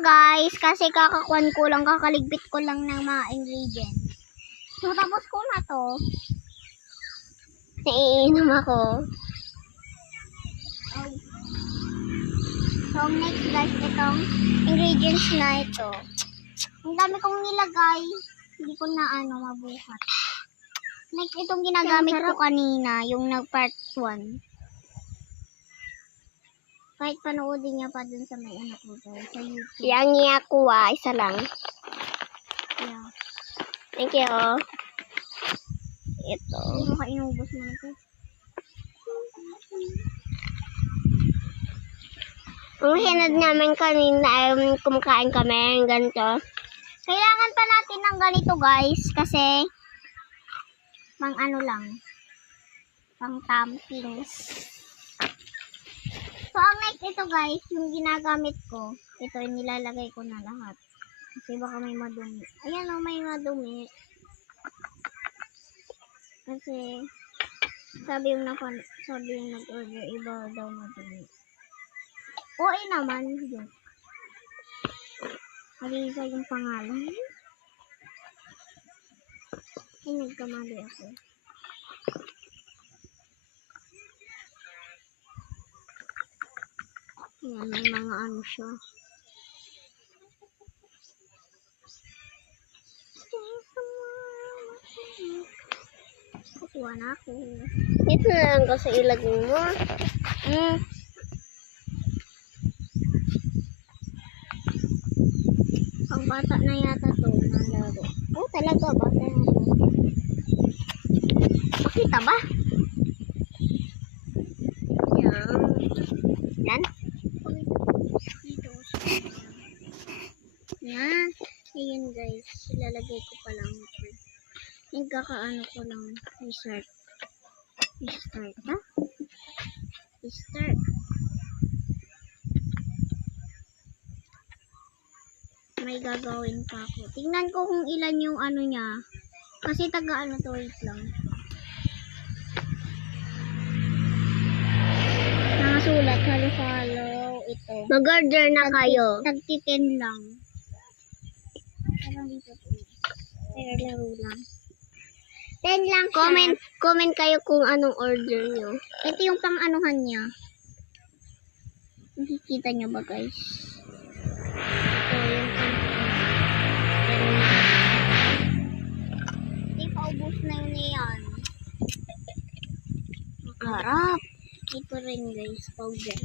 guys, kasi kakakuan ko lang, kakaligbit ko lang ng mga ingredients. So tapos ko na to. Naiinom ako. So next guys, itong ingredients na ito. Ang dami kong nilagay, hindi ko na mabuhat. Next, itong ginagamit ko kanina, yung nag-part 1. Kahit panoodin niya pa dun sa may anak ko sa YouTube. Yang niya kuha, isa lang. Yeah. Thank you. Ito. Hindi ko inubos mo na ito. Ang hinad namin kanina ay kumakain kami ng ganito. Kailangan pa natin ng ganito guys, kasi pang lang, pang tampings. So ang next ito guys, yung ginagamit ko, ito nilalagay ko na lahat. Kasi baka may madumi. Ayan may madumi. Kasi sabi yung nag-order, iba daw madumi. Oo naman, yun. Mag-iisa yung pangalan. Ay, nagkamali ako. Ayan, may mga siya. Kukuha na ako. Dito na lang ko sa ilagay mo. Pang bata na yata to na laro. Oh, talaga bata na to. Makita ba? Yan. Yan? Dito. Yan. Ayun guys. Ilalagay ko pa lang ito. Nagkakaano ko lang. Restart. Restart ha? Restart. May gagawin pa ako. Tingnan ko kung ilan yung niya. Kasi taga to, wait lang. Nakasulat, halo-halo, ito. Mag-order na kayo. Tagti-10 lang. Parang dito to. Pero laro lang. 10 lang siya. Comment kayo kung anong order nyo. Ito yung pang-anuhan niya. Nakikita nyo ba guys? Ito yung hindi pa ubos na yun yan. Harap. Ito rin guys, powder.